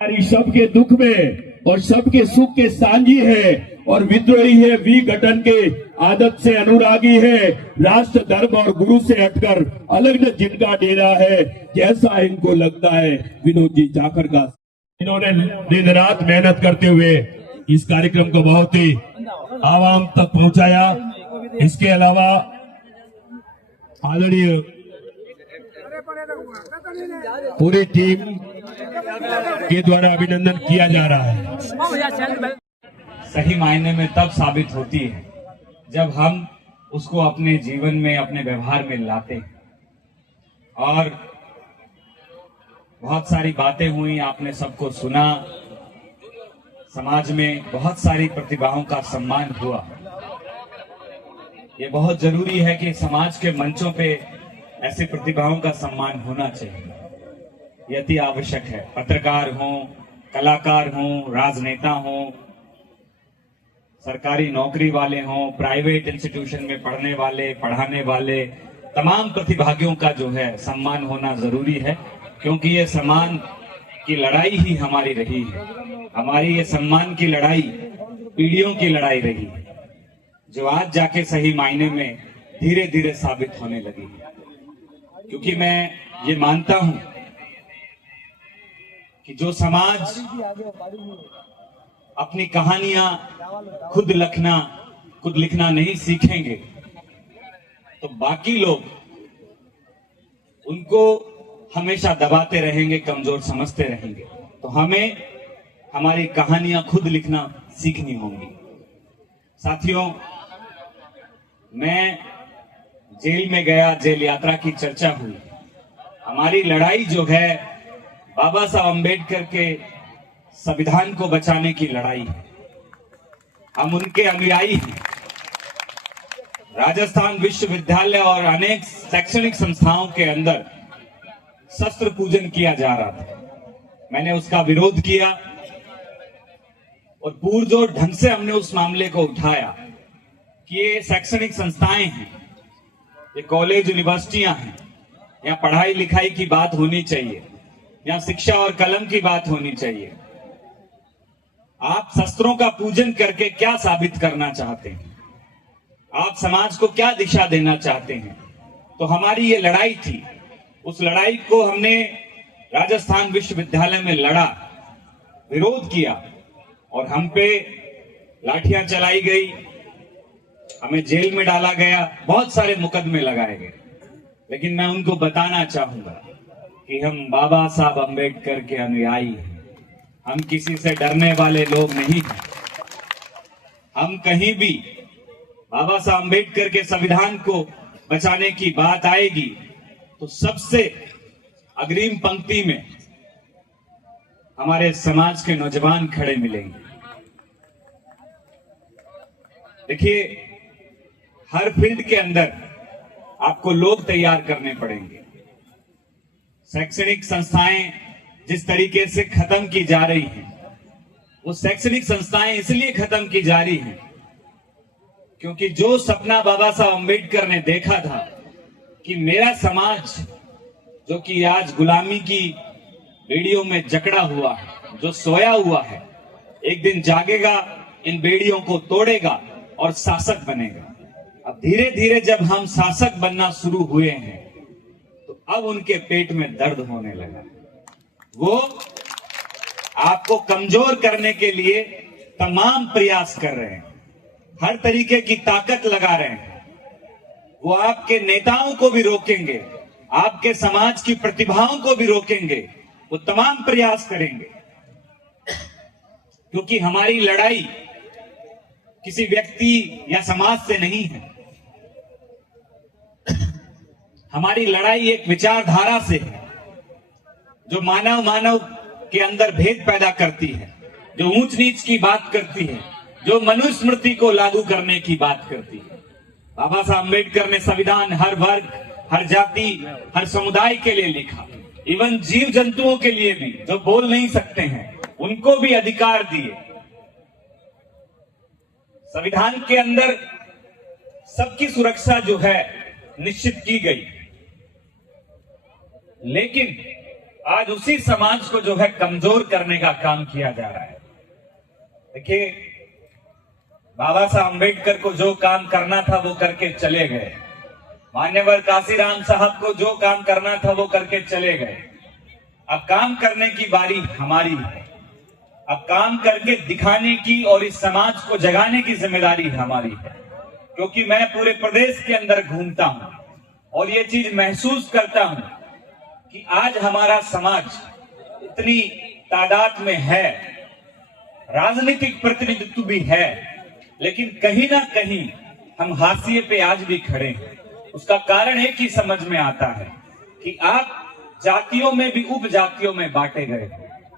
सबके दुख में और सबके सुख के सांझी है और विद्रोही है, विघटन के आदत से अनुरागी है, राष्ट्र धर्म और गुरु से हटकर अलग न जिनका डेरा है, जैसा इनको लगता है। विनोद जी जाखड़ का इन्होंने दिन रात मेहनत करते हुए इस कार्यक्रम को बहुत ही आवाम तक पहुंचाया। इसके अलावा आदरणीय पूरी टीम के द्वारा अभिनंदन किया जा रहा है। सही मायने में तब साबित होती है जब हम उसको अपने जीवन में, अपने व्यवहार में लाते हैं। और बहुत सारी बातें हुई, आपने सबको सुना, समाज में बहुत सारी प्रतिभाओं का सम्मान हुआ। ये बहुत जरूरी है कि समाज के मंचों पे ऐसे प्रतिभाओं का सम्मान होना चाहिए, ये अति आवश्यक है। पत्रकार हों, कलाकार हों, राजनेता हों, सरकारी नौकरी वाले हों, प्राइवेट इंस्टीट्यूशन में पढ़ने वाले, पढ़ाने वाले, तमाम प्रतिभागियों का जो है सम्मान होना जरूरी है, क्योंकि ये सम्मान की लड़ाई ही हमारी रही है। हमारी ये सम्मान की लड़ाई पीढ़ियों की लड़ाई रही है, जो आज जाके सही मायने में धीरे धीरे साबित होने लगी है। क्योंकि मैं ये मानता हूं कि जो समाज अपनी कहानियां खुद लिखना नहीं सीखेंगे, तो बाकी लोग उनको हमेशा दबाते रहेंगे, कमजोर समझते रहेंगे। तो हमें हमारी कहानियां खुद लिखना सीखनी होंगी। साथियों, मैं जेल में गया, जेल यात्रा की चर्चा हुई। हमारी लड़ाई जो है बाबा साहब अम्बेडकर के संविधान को बचाने की लड़ाई है। हम उनके अनुयायी हैं। राजस्थान विश्वविद्यालय और अनेक शैक्षणिक संस्थाओं के अंदर शस्त्र पूजन किया जा रहा था। मैंने उसका विरोध किया और पुरजोर ढंग से हमने उस मामले को उठाया कि ये शैक्षणिक संस्थाएं हैं, ये कॉलेज यूनिवर्सिटियां हैं, यहाँ पढ़ाई लिखाई की बात होनी चाहिए, यहाँ शिक्षा और कलम की बात होनी चाहिए। आप शस्त्रों का पूजन करके क्या साबित करना चाहते हैं? आप समाज को क्या दिशा देना चाहते हैं? तो हमारी ये लड़ाई थी। उस लड़ाई को हमने राजस्थान विश्वविद्यालय में लड़ा, विरोध किया और हम पे लाठियां चलाई गई, हमें जेल में डाला गया, बहुत सारे मुकदमे लगाए गए। लेकिन मैं उनको बताना चाहूंगा कि हम बाबा साहब अम्बेडकर के अनुयायी हैं। हम किसी से डरने वाले लोग नहीं हैं। हम कहीं भी बाबा साहब अम्बेडकर के संविधान को बचाने की बात आएगी तो सबसे अग्रिम पंक्ति में हमारे समाज के नौजवान खड़े मिलेंगे। देखिए, हर फील्ड के अंदर आपको लोग तैयार करने पड़ेंगे। शैक्षणिक संस्थाएं जिस तरीके से खत्म की जा रही हैं, वो शैक्षणिक संस्थाएं इसलिए खत्म की जा रही हैं क्योंकि जो सपना बाबा साहब अम्बेडकर ने देखा था कि मेरा समाज जो कि आज गुलामी की बेड़ियों में जकड़ा हुआ है, जो सोया हुआ है, एक दिन जागेगा, इन बेड़ियों को तोड़ेगा और शासक बनेगा। अब धीरे धीरे जब हम शासक बनना शुरू हुए हैं तो अब उनके पेट में दर्द होने लगा। वो आपको कमजोर करने के लिए तमाम प्रयास कर रहे हैं, हर तरीके की ताकत लगा रहे हैं। वो आपके नेताओं को भी रोकेंगे, आपके समाज की प्रतिभाओं को भी रोकेंगे, वो तमाम प्रयास करेंगे। क्योंकि हमारी लड़ाई किसी व्यक्ति या समाज से नहीं है, हमारी लड़ाई एक विचारधारा से है जो मानव के अंदर भेद पैदा करती है, जो ऊंच नीच की बात करती है, जो मनुस्मृति को लागू करने की बात करती है। बाबा साहब अम्बेडकर ने संविधान हर वर्ग, हर जाति, हर समुदाय के लिए लिखा। इवन जीव जंतुओं के लिए भी, जो बोल नहीं सकते हैं, उनको भी अधिकार दिए। संविधान के अंदर सबकी सुरक्षा जो है निश्चित की गई। लेकिन आज उसी समाज को जो है कमजोर करने का काम किया जा रहा है। देखिए, बाबा साहब अम्बेडकर को जो काम करना था वो करके चले गए, मान्यवर काशीराम साहब को जो काम करना था वो करके चले गए। अब काम करने की बारी हमारी है, अब काम करके दिखाने की और इस समाज को जगाने की जिम्मेदारी हमारी है। क्योंकि मैं पूरे प्रदेश के अंदर घूमता हूं और ये चीज महसूस करता हूं कि आज हमारा समाज इतनी तादाद में है, राजनीतिक प्रतिनिधित्व भी है, लेकिन कहीं ना कहीं हम हाशिए पे आज भी खड़े हैं। उसका कारण एक ही समझ में आता है कि आप जातियों में भी उपजातियों में बांटे गए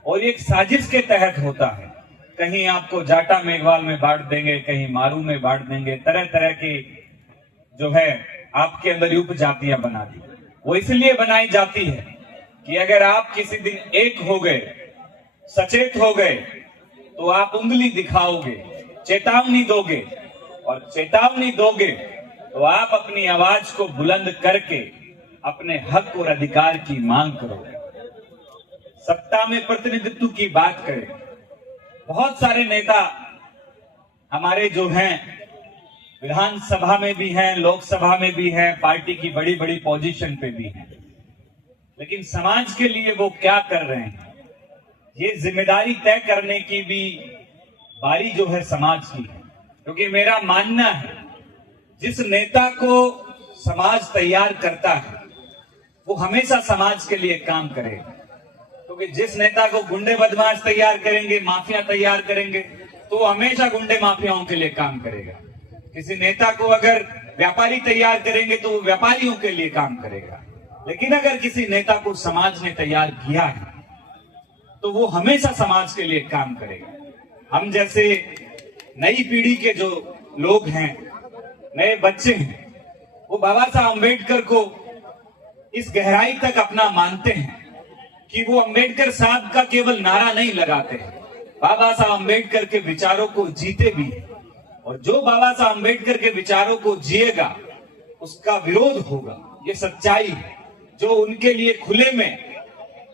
और एक साजिश के तहत होता है। कहीं आपको जाटा मेघवाल में बांट देंगे, कहीं मारू में बांट देंगे, तरह तरह की जो है आपके अंदर उपजातियां बना दी। वो इसलिए बनाई जाती है कि अगर आप किसी दिन एक हो गए, सचेत हो गए, तो आप उंगली दिखाओगे, चेतावनी दोगे, और चेतावनी दोगे तो आप अपनी आवाज को बुलंद करके अपने हक और अधिकार की मांग करोगे। सत्ता में प्रतिनिधित्व की बात करें, बहुत सारे नेता हमारे जो हैं विधानसभा में भी हैं, लोकसभा में भी हैं, पार्टी की बड़ी बड़ी पोजीशन पे भी हैं, लेकिन समाज के लिए वो क्या कर रहे हैं, ये जिम्मेदारी तय करने की भी बारी जो है समाज की है। क्योंकि मेरा मानना है जिस नेता को समाज तैयार करता है वो हमेशा समाज के लिए काम करेगा। क्योंकि जिस नेता को गुंडे बदमाश तैयार करेंगे, माफिया तैयार करेंगे, तो वो हमेशा गुंडे माफियाओं के लिए काम करेगा। किसी नेता को अगर व्यापारी तैयार करेंगे तो वो व्यापारियों के लिए काम करेगा। लेकिन अगर किसी नेता को समाज ने तैयार किया है तो वो हमेशा समाज के लिए काम करेगा। हम जैसे नई पीढ़ी के जो लोग हैं, नए बच्चे हैं, वो बाबा साहब अम्बेडकर को इस गहराई तक अपना मानते हैं कि वो अम्बेडकर साहब का केवल नारा नहीं लगाते हैं, बाबा साहब अम्बेडकर के विचारों को जीते भी हैं। और जो बाबा साहब अम्बेडकर के विचारों को जिएगा उसका विरोध होगा, ये सच्चाई है। जो उनके लिए खुले में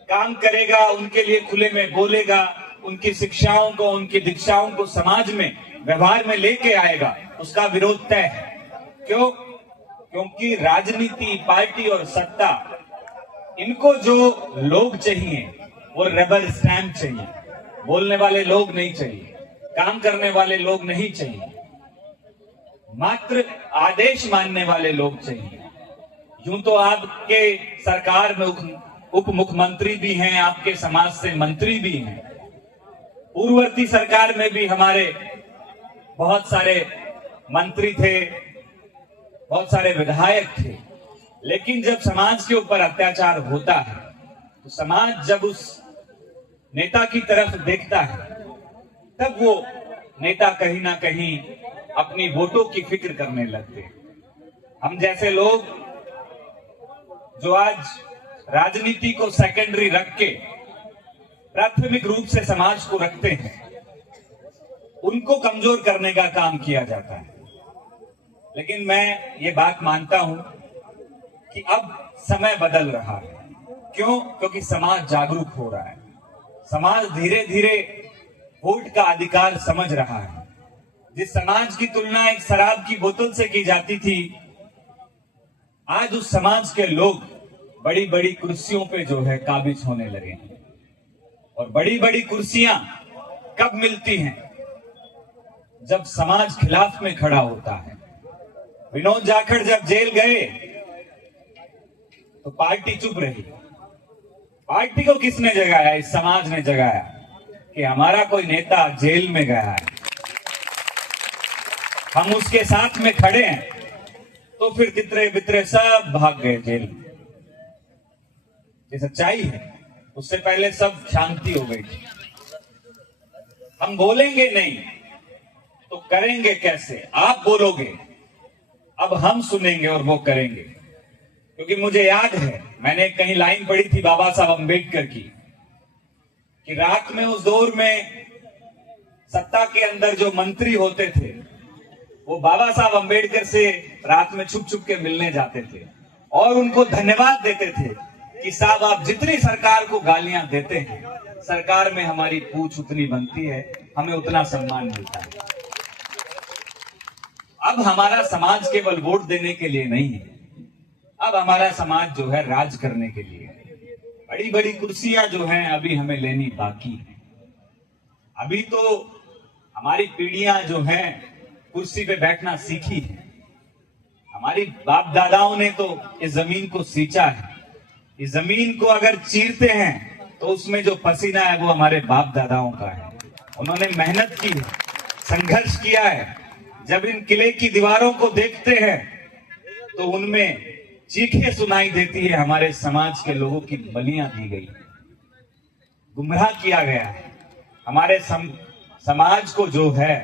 काम करेगा, उनके लिए खुले में बोलेगा, उनकी शिक्षाओं को, उनकी दीक्षाओं को समाज में व्यवहार में लेके आएगा, उसका विरोध तय है। क्यों? क्योंकि राजनीति, पार्टी और सत्ता, इनको जो लोग चाहिए वो रबर स्टैंप चाहिए, बोलने वाले लोग नहीं चाहिए, काम करने वाले लोग नहीं चाहिए, मात्र आदेश मानने वाले लोग चाहिए। यूं तो आपके सरकार में उप मुख्यमंत्री भी हैं, आपके समाज से मंत्री भी हैं, पूर्ववर्ती सरकार में भी हमारे बहुत सारे मंत्री थे, बहुत सारे विधायक थे। लेकिन जब समाज के ऊपर अत्याचार होता है तो समाज जब उस नेता की तरफ देखता है तब वो नेता कहीं ना कहीं अपनी वोटों की फिक्र करने लगते हैं। हम जैसे लोग जो आज राजनीति को सेकेंडरी रख के प्राथमिक रूप से समाज को रखते हैं, उनको कमजोर करने का काम किया जाता है। लेकिन मैं ये बात मानता हूं कि अब समय बदल रहा है। क्यों? क्योंकि समाज जागरूक हो रहा है, समाज धीरे धीरे वोट का अधिकार समझ रहा है। जिस समाज की तुलना एक शराब की बोतल से की जाती थी, आज उस समाज के लोग बड़ी बड़ी कुर्सियों पे जो है काबिज होने लगे हैं। और बड़ी बड़ी कुर्सियां कब मिलती हैं? जब समाज खिलाफ में खड़ा होता है। विनोद जाखड़ जब जेल गए तो पार्टी चुप रही। पार्टी को किसने जगाया? इस समाज ने जगाया कि हमारा कोई नेता जेल में गया है, हम उसके साथ में खड़े हैं। तो फिर तितरे बितरे सब भाग गए जेल में। ये सच्चाई है। उससे पहले सब शांति हो गई थी। हम बोलेंगे नहीं तो करेंगे कैसे? आप बोलोगे, अब हम सुनेंगे और वो करेंगे। क्योंकि मुझे याद है, मैंने कहीं लाइन पढ़ी थी बाबा साहब अम्बेडकर की, कि रात में उस दौर में सत्ता के अंदर जो मंत्री होते थे वो बाबा साहब अम्बेडकर से रात में छुप छुप के मिलने जाते थे और उनको धन्यवाद देते थे कि साहब आप जितनी सरकार को गालियां देते हैं, सरकार में हमारी पूछ उतनी बनती है, हमें उतना सम्मान मिलता है। अब हमारा समाज केवल वोट देने के लिए नहीं है, अब हमारा समाज जो है राज करने के लिए है। बड़ी बड़ी कुर्सियां जो हैं अभी हमें लेनी बाकी है। अभी तो हमारी पीढ़ियां जो हैं कुर्सी पे बैठना सीखी है। हमारी बाप दादाओं ने तो इस जमीन को सींचा है। इस जमीन को अगर चीरते हैं तो उसमें जो पसीना है वो हमारे बाप दादाओं का है। उन्होंने मेहनत की है, संघर्ष किया है। जब इन किले की दीवारों को देखते हैं तो उनमें चीखें सुनाई देती है। हमारे समाज के लोगों की बलियां दी गई, गुमराह किया गया है। हमारे समाज को जो है,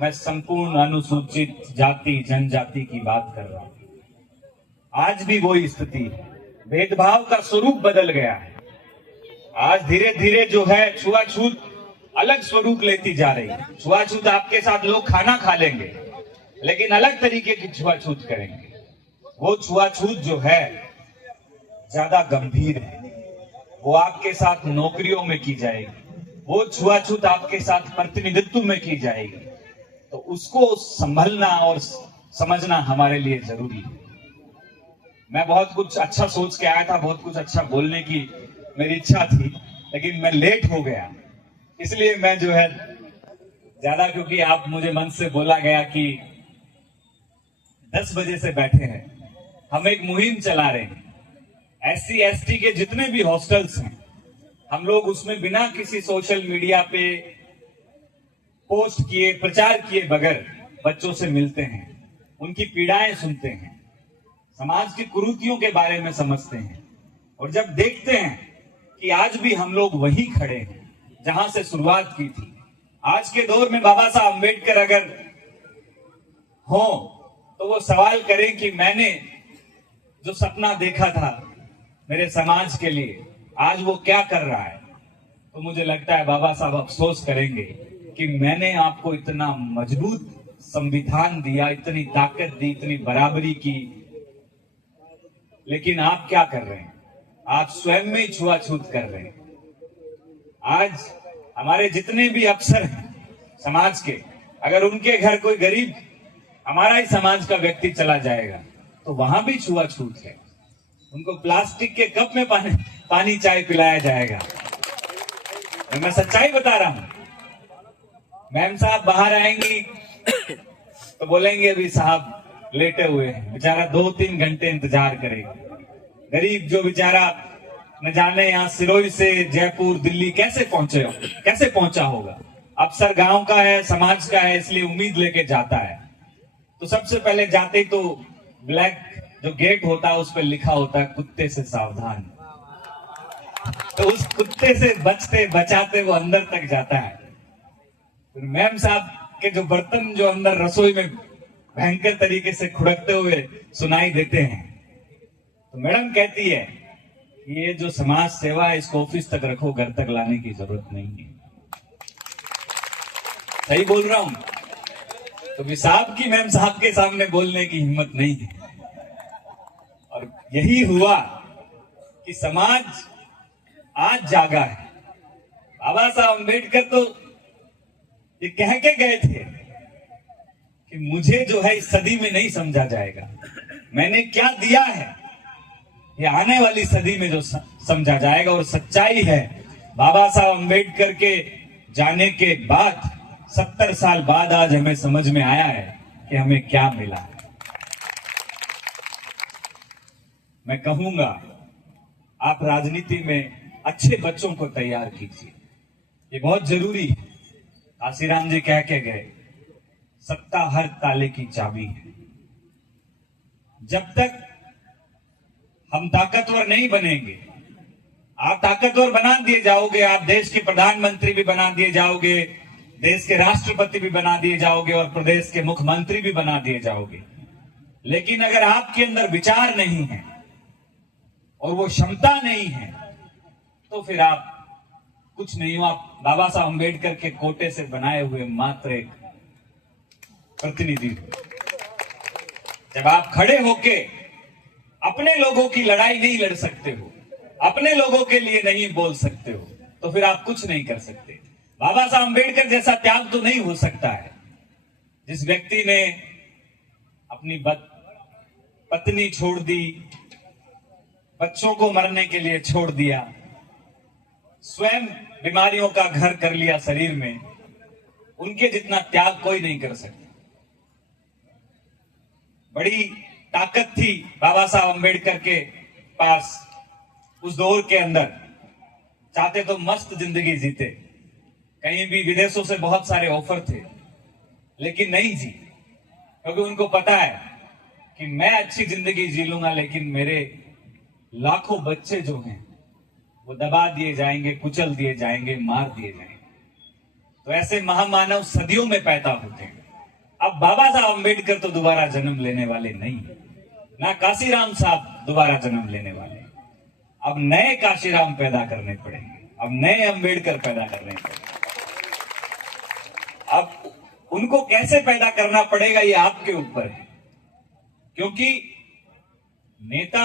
मैं संपूर्ण अनुसूचित जाति जनजाति की बात कर रहा हूं। आज भी वही स्थिति है, भेदभाव का स्वरूप बदल गया है। आज धीरे धीरे जो है छुआछूत अलग स्वरूप लेती जा रही है। छुआछूत आपके साथ लोग खाना खा लेंगे, लेकिन अलग तरीके की छुआछूत करेंगे। वो छुआछूत जो है ज्यादा गंभीर है, वो आपके साथ नौकरियों में की जाएगी, वो छुआछूत आपके साथ प्रतिनिधित्व में की जाएगी। तो उसको संभलना और समझना हमारे लिए जरूरी है। मैं बहुत कुछ अच्छा सोच के आया था, बहुत कुछ अच्छा बोलने की मेरी इच्छा थी, लेकिन मैं लेट हो गया। इसलिए मैं जो है ज्यादा, क्योंकि आप मुझे मन से बोला गया कि 10 बजे से बैठे हैं। हम एक मुहिम चला रहे हैं, SC ST के जितने भी हॉस्टल्स हैं, हम लोग उसमें बिना किसी सोशल मीडिया पे पोस्ट किए, प्रचार किए बगैर बच्चों से मिलते हैं, उनकी पीड़ाएं सुनते हैं, समाज की कुरीतियों के बारे में समझते हैं। और जब देखते हैं कि आज भी हम लोग वहीं खड़े हैं जहां से शुरुआत की थी। आज के दौर में बाबा साहब अम्बेडकर अगर हो तो वो सवाल करें कि मैंने जो सपना देखा था मेरे समाज के लिए, आज वो क्या कर रहा है, तो मुझे लगता है बाबा साहब अफसोस करेंगे कि मैंने आपको इतना मजबूत संविधान दिया, इतनी ताकत दी, इतनी बराबरी की, लेकिन आप क्या कर रहे हैं? आप स्वयं में ही छुआछूत कर रहे हैं। आज हमारे जितने भी अफसर हैं समाज के, अगर उनके घर कोई गरीब हमारा ही समाज का व्यक्ति चला जाएगा तो वहां भी छुआछूत है। उनको प्लास्टिक के कप में पानी चाय पिलाया जाएगा। मैं सच्चाई बता रहा हूं। मैम साहब बाहर आएंगी तो बोलेंगे अभी साहब लेटे हुए हैं, बेचारा 2-3 घंटे इंतजार करेगा। गरीब जो बेचारा न जाने यहाँ सिरोही से जयपुर दिल्ली कैसे पहुंचा होगा। अफसर गांव का है, समाज का है, इसलिए उम्मीद लेके जाता है। तो सबसे पहले जाते ही तो ब्लैक जो गेट होता है उस पर लिखा होता है कुत्ते से सावधान। तो उस कुत्ते से बचते बचाते वो अंदर तक जाता है। फिर मैम साहब के जो बर्तन जो अंदर रसोई में भयंकर तरीके से खुड़कते हुए सुनाई देते हैं, तो मैडम कहती है ये जो समाज सेवा है इसको ऑफिस तक रखो, घर तक लाने की जरूरत नहीं है। सही बोल रहा हूं? तो साहब की मैम साहब के सामने बोलने की हिम्मत नहीं है। और यही हुआ कि समाज आज जागा है। बाबा साहब अम्बेडकर तो ये कह के गए थे कि मुझे जो है इस सदी में नहीं समझा जाएगा, मैंने क्या दिया है ये आने वाली सदी में जो समझा जाएगा। और सच्चाई है, बाबा साहब अम्बेडकर के जाने के बाद 70 साल बाद आज हमें समझ में आया है कि हमें क्या मिला है। मैं कहूंगा आप राजनीति में अच्छे बच्चों को तैयार कीजिए, ये बहुत जरूरी है। काशीराम जी कह के गए, सत्ता हर ताले की चाबी है। जब तक हम ताकतवर नहीं बनेंगे, आप ताकतवर बना दिए जाओगे, आप देश के प्रधानमंत्री भी बना दिए जाओगे, देश के राष्ट्रपति भी बना दिए जाओगे और प्रदेश के मुख्यमंत्री भी बना दिए जाओगे, लेकिन अगर आपके अंदर विचार नहीं है और वो क्षमता नहीं है तो फिर आप कुछ नहीं हो। आप बाबा साहब अम्बेडकर के कोटे से बनाए हुए मात्र एक प्रतिनिधि हो। जब आप खड़े होके अपने लोगों की लड़ाई नहीं लड़ सकते हो, अपने लोगों के लिए नहीं बोल सकते हो तो फिर आप कुछ नहीं कर सकते। बाबा साहब अम्बेडकर जैसा त्याग तो नहीं हो सकता है। जिस व्यक्ति ने अपनी पत्नी छोड़ दी, बच्चों को मरने के लिए छोड़ दिया, स्वयं बीमारियों का घर कर लिया शरीर में, उनके जितना त्याग कोई नहीं कर सकता। बड़ी ताकत थी बाबा साहब अम्बेडकर के पास उस दौर के अंदर। चाहते तो मस्त जिंदगी जीते, कहीं भी विदेशों से बहुत सारे ऑफर थे, लेकिन नहीं जी, क्योंकि उनको पता है कि मैं अच्छी जिंदगी जी लूंगा, लेकिन मेरे लाखों बच्चे जो हैं वो दबा दिए जाएंगे, कुचल दिए जाएंगे, मार दिए जाएंगे। तो ऐसे महामानव सदियों में पैदा होते हैं। अब बाबा साहब अम्बेडकर तो दोबारा जन्म लेने वाले नहीं है, ना काशीराम साहब दोबारा जन्म लेने वाले। अब नए काशीराम पैदा करने पड़ेंगे, अब नए अम्बेडकर पैदा करने पड़ेंगे। अब उनको कैसे पैदा करना पड़ेगा ये आपके ऊपर है, क्योंकि नेता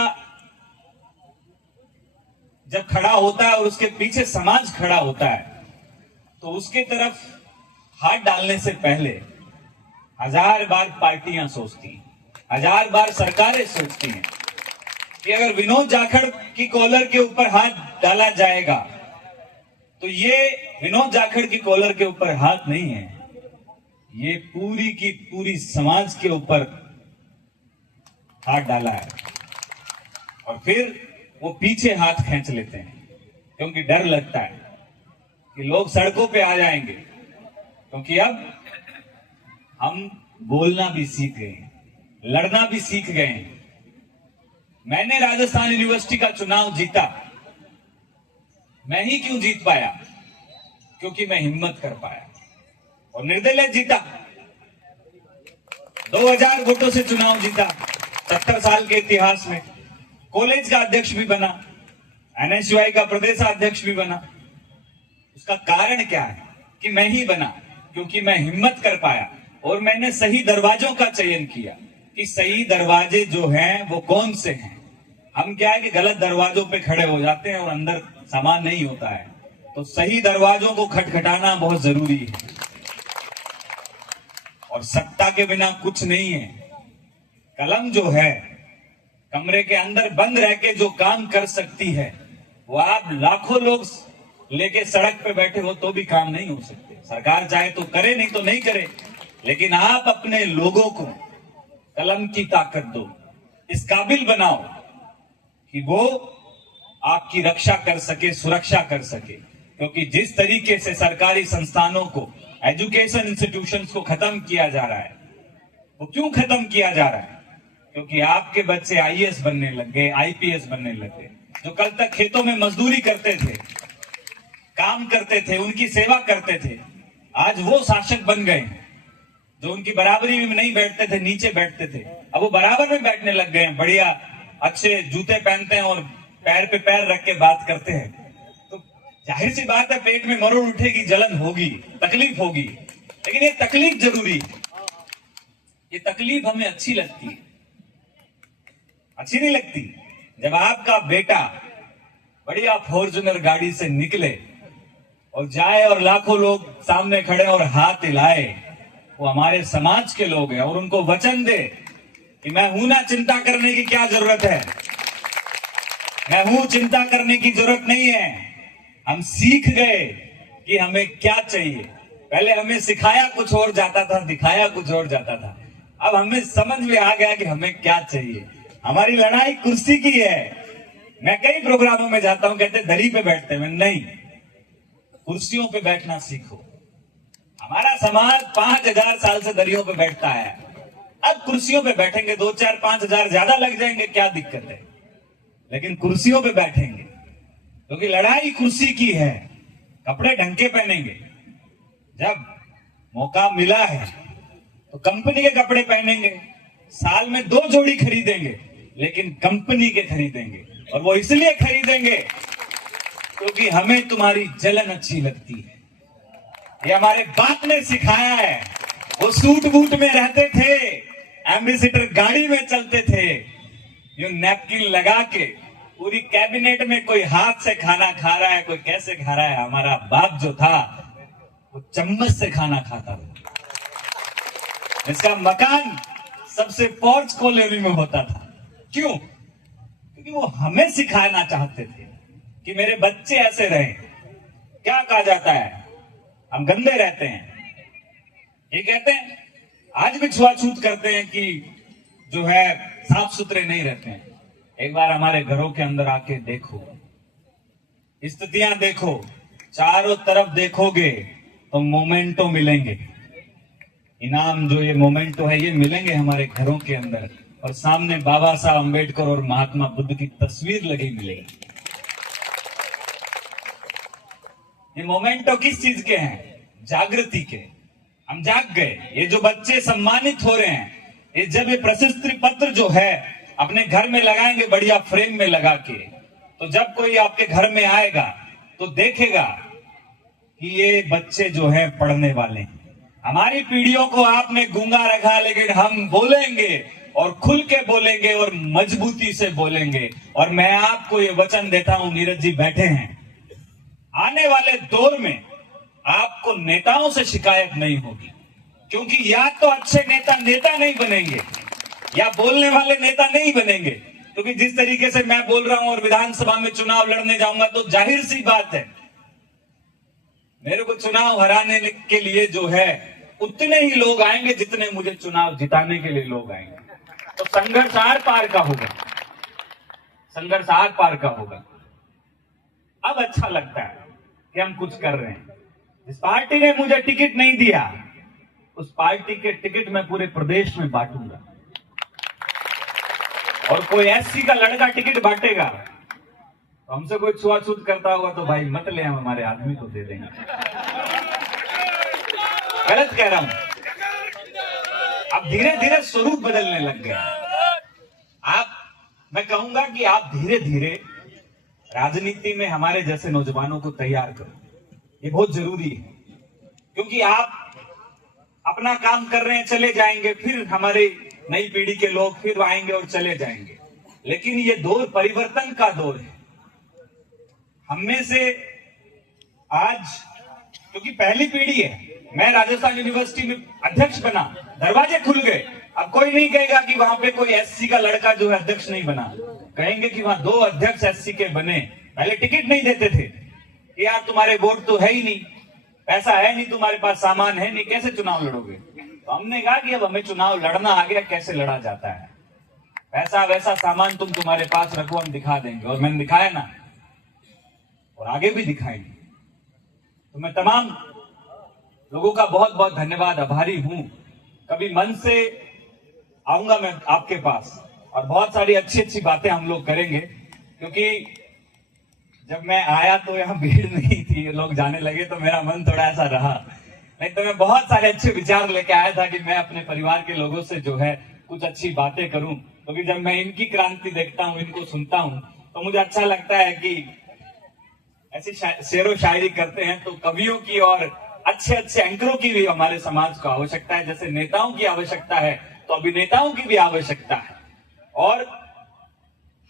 जब खड़ा होता है और उसके पीछे समाज खड़ा होता है तो उसके तरफ हाथ डालने से पहले 1000 बार पार्टियां सोचती हैं, 1000 बार सरकारें सोचती हैं कि अगर विनोद जाखड़ की कॉलर के ऊपर हाथ डाला जाएगा तो ये विनोद जाखड़ की कॉलर के ऊपर हाथ नहीं है, ये पूरी की पूरी समाज के ऊपर हाथ डाला है। और फिर वो पीछे हाथ खींच लेते हैं, क्योंकि डर लगता है कि लोग सड़कों पे आ जाएंगे, क्योंकि अब हम बोलना भी सीख गए हैं, लड़ना भी सीख गए हैं। मैंने राजस्थान यूनिवर्सिटी का चुनाव जीता, मैं ही क्यों जीत पाया? क्योंकि मैं हिम्मत कर पाया और निर्दलीय जीता। 2000 वोटों से चुनाव जीता, 70 साल के इतिहास में। कॉलेज का अध्यक्ष भी बना, एनएसयूआई का प्रदेशाध्यक्ष भी बना। उसका कारण क्या है कि मैं ही बना, क्योंकि मैं हिम्मत कर पाया और मैंने सही दरवाजों का चयन किया कि सही दरवाजे जो हैं वो कौन से हैं। हम क्या है कि गलत दरवाजों पे खड़े हो जाते हैं और अंदर सामान नहीं होता है, तो सही दरवाजों को खटखटाना बहुत जरूरी है। और सत्ता के बिना कुछ नहीं है। कलम जो है कमरे के अंदर बंद रह के जो काम कर सकती है, वो आप लाखों लोग लेके सड़क पे बैठे हो तो भी काम नहीं हो सकते। सरकार चाहे तो करे, नहीं तो नहीं करे, लेकिन आप अपने लोगों को कलम की ताकत दो, इस काबिल बनाओ कि वो आपकी रक्षा कर सके, सुरक्षा कर सके। क्योंकि जिस तरीके से सरकारी संस्थानों को, एजुकेशन इंस्टीट्यूशंस को खत्म किया जा रहा है, वो क्यों खत्म किया जा रहा है? क्योंकि आपके बच्चे आईएएस बनने लग गए, आईपीएस बनने लग गए। जो कल तक खेतों में मजदूरी करते थे, काम करते थे, उनकी सेवा करते थे, आज वो शासक बन गए। जो उनकी बराबरी में नहीं बैठते थे, नीचे बैठते थे, अब वो बराबर में बैठने लग गए हैं। बढ़िया अच्छे जूते पहनते हैं और पैर पे पैर रख के बात करते हैं। तो जाहिर सी बात है, पेट में मरोड़ उठेगी, जलन होगी, तकलीफ होगी, लेकिन ये तकलीफ जरूरी है। ये तकलीफ हमें अच्छी लगती है, अच्छी नहीं लगती जब आपका बेटा बढ़िया फॉर्च्यूनर गाड़ी से निकले और जाए और लाखों लोग सामने खड़े और हाथ हिलाए। वो हमारे समाज के लोग हैं और उनको वचन दे कि मैं हूं ना, चिंता करने की क्या जरूरत है, मैं हूं, चिंता करने की जरूरत नहीं है। हम सीख गए कि हमें क्या चाहिए। पहले हमें सिखाया कुछ और जाता था, दिखाया कुछ और जाता था। अब हमें समझ में आ गया कि हमें क्या चाहिए। हमारी लड़ाई कुर्सी की है। मैं कई प्रोग्रामों में जाता हूं, कहते दरी पे बैठते हैं, नहीं, कुर्सियों पे बैठना सीखो। हमारा समाज 5000 साल से दरियों पे बैठता है, अब कुर्सियों पे बैठेंगे। 2, 4, 5 हजार ज्यादा लग जाएंगे, क्या दिक्कत है, लेकिन कुर्सियों पे बैठेंगे, क्योंकि लड़ाई कुर्सी की है। कपड़े ढंग के पहनेंगे, जब मौका मिला है तो कंपनी के कपड़े पहनेंगे। साल में 2 जोड़ी खरीदेंगे, लेकिन कंपनी के खरीदेंगे। और वो इसलिए खरीदेंगे क्योंकि हमें तुम्हारी जलन अच्छी लगती है। ये हमारे बाप ने सिखाया है। वो सूट बूट में रहते थे, एम्बेसडर गाड़ी में चलते थे, यूं नैपकिन लगा के पूरी कैबिनेट में कोई हाथ से खाना खा रहा है, कोई कैसे खा रहा है। हमारा बाप जो था वो चम्मच से खाना खाता था। इसका मकान सबसे पोर्च कॉलोनी में होता था। क्यों? क्योंकि वो हमें सिखाना चाहते थे कि मेरे बच्चे ऐसे रहे। क्या कहा जाता है, हम गंदे रहते हैं, ये कहते हैं। आज भी छुआछूत करते हैं कि जो है साफ सुथरे नहीं रहते हैं। एक बार हमारे घरों के अंदर आके देखो, स्थितियां देखो, चारों तरफ देखोगे तो मोमेंटो मिलेंगे। इनाम जो ये मोमेंटो है ये मिलेंगे हमारे घरों के अंदर, और सामने बाबा साहब अम्बेडकर और महात्मा बुद्ध की तस्वीर लगी मिलेगी। ये मोमेंटो किस चीज के हैं? जागृति के। हम जाग गए। ये जो बच्चे सम्मानित हो रहे हैं, ये जब ये प्रशस्ति पत्र जो है अपने घर में लगाएंगे बढ़िया फ्रेम में लगा के, तो जब कोई आपके घर में आएगा तो देखेगा कि ये बच्चे जो हैं पढ़ने वाले हैं। हमारी पीढ़ियों को आपने गूंगा रखा, लेकिन हम बोलेंगे और खुल के बोलेंगे और मजबूती से बोलेंगे। और मैं आपको ये वचन देता हूं, नीरज जी बैठे हैं, आने वाले दौर में आपको नेताओं से शिकायत नहीं होगी। क्योंकि या तो अच्छे नेता नहीं बनेंगे या बोलने वाले नेता नहीं बनेंगे। क्योंकि जिस तरीके से मैं बोल रहा हूं और विधानसभा में चुनाव लड़ने जाऊंगा तो जाहिर सी बात है मेरे को चुनाव हराने के लिए जो है उतने ही लोग आएंगे जितने मुझे चुनाव जिताने के लिए लोग आएंगे। तो संघर्ष आर पार का होगा, संघर्ष आर पार का होगा। अब अच्छा लगता है कि हम कुछ कर रहे हैं। जिस पार्टी ने मुझे टिकट नहीं दिया, उस पार्टी के टिकट मैं पूरे प्रदेश में बांटूंगा। और कोई एससी का लड़का टिकट बांटेगा तो हमसे कोई छुआछूत करता होगा तो भाई मत ले, हम हमारे आदमी को दे देंगे। गलत कह रहा हूं? अब धीरे धीरे स्वरूप बदलने लग गया। मैं कहूंगा कि आप धीरे धीरे राजनीति में हमारे जैसे नौजवानों को तैयार करो। ये बहुत जरूरी है, क्योंकि आप अपना काम कर रहे हैं, चले जाएंगे, फिर हमारी नई पीढ़ी के लोग फिर आएंगे और चले जाएंगे। लेकिन ये दौर परिवर्तन का दौर है। हम में से आज, क्योंकि पहली पीढ़ी है, मैं राजस्थान यूनिवर्सिटी में अध्यक्ष बना, दरवाजे खुल गए। अब कोई नहीं कहेगा कि वहां पे कोई एससी का लड़का जो है अध्यक्ष नहीं बना। कहेंगे कि वहां 2 अध्यक्ष एससी के बने। पहले टिकट नहीं देते थे कि यार तुम्हारे वोट तो है ही नहीं, पैसा है नहीं, तुम्हारे पास सामान है नहीं, कैसे चुनाव लड़ोगे। तो हमने कहा कि अब हमें चुनाव लड़ना आ गया, कैसे लड़ा जाता है। पैसा वैसा सामान तुम्हारे पास रखो, हम दिखा देंगे। और मैंने दिखाया ना, और आगे भी दिखाएंगे। तो मैं तमाम लोगों का बहुत बहुत धन्यवाद, आभारी हूं। कभी मन से आऊंगा मैं आपके पास और बहुत सारी अच्छी अच्छी बातें हम लोग करेंगे। क्योंकि जब मैं आया तो यहाँ भीड़ नहीं थी, लोग जाने लगे तो मेरा मन थोड़ा ऐसा रहा। नहीं तो मैं बहुत सारे अच्छे विचार लेके आया था कि मैं अपने परिवार के लोगों से जो है कुछ अच्छी बातें करूं। क्योंकि जब मैं इनकी क्रांति देखता हूं, इनको सुनता हूं, तो मुझे अच्छा लगता है कि ऐसी शेरो शायरी करते हैं तो कवियों की और अच्छे अच्छे एंकरों की भी हमारे समाज को आवश्यकता है। जैसे नेताओं की आवश्यकता है तो अभिनेताओं की भी आवश्यकता है। और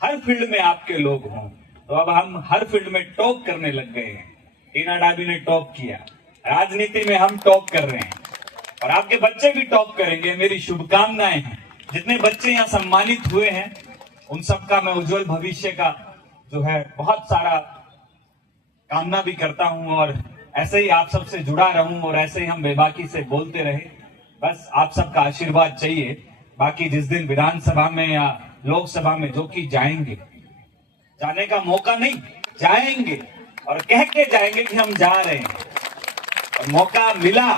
हर फील्ड में आपके लोग हों। तो अब हम हर फील्ड में टॉप करने लग गए हैं। टीना डाबी ने टॉप किया, राजनीति में हम टॉप कर रहे हैं और आपके बच्चे भी टॉप करेंगे। मेरी शुभकामनाएं हैं। जितने बच्चे यहाँ सम्मानित हुए हैं उन सबका मैं उज्जवल भविष्य का जो है बहुत सारा कामना भी करता हूं। और ऐसे ही आप सबसे जुड़ा रहूं और ऐसे ही हम बेबाकी से बोलते रहे। बस आप सबका आशीर्वाद चाहिए। बाकी जिस दिन विधानसभा में या लोकसभा में जो कि जाएंगे, जाने का मौका नहीं, जाएंगे और कह के जाएंगे कि हम जा रहे हैं। और मौका मिला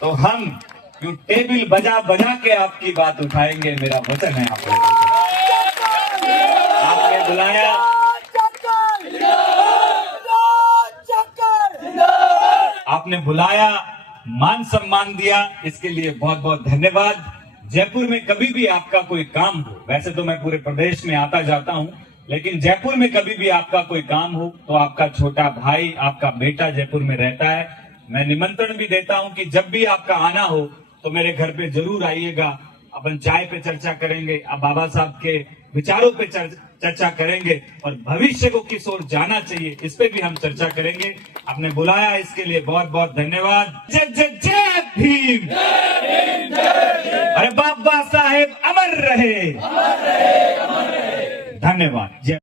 तो हम यूं टेबल बजा बजा के आपकी बात उठाएंगे। मेरा वचन है आप लोगों को। आपने बुलाया, आपने बुलाया, मान सम्मान दिया, इसके लिए बहुत बहुत धन्यवाद। जयपुर में कभी भी आपका कोई काम हो, वैसे तो मैं पूरे प्रदेश में आता जाता हूं, लेकिन जयपुर में कभी भी आपका कोई काम हो तो आपका छोटा भाई, आपका बेटा जयपुर में रहता है। मैं निमंत्रण भी देता हूं कि जब भी आपका आना हो तो मेरे घर पे जरूर आइएगा। अपन चाय पे चर्चा करेंगे, अब बाबा साहब के विचारों पे चर्चा करेंगे और भविष्य को किस ओर जाना चाहिए इस पे भी हम चर्चा करेंगे। आपने बुलाया इसके लिए बहुत बहुत धन्यवाद। जय जय जय भीम। अरे बाबा साहेब अमर रहे। धन्यवाद। जय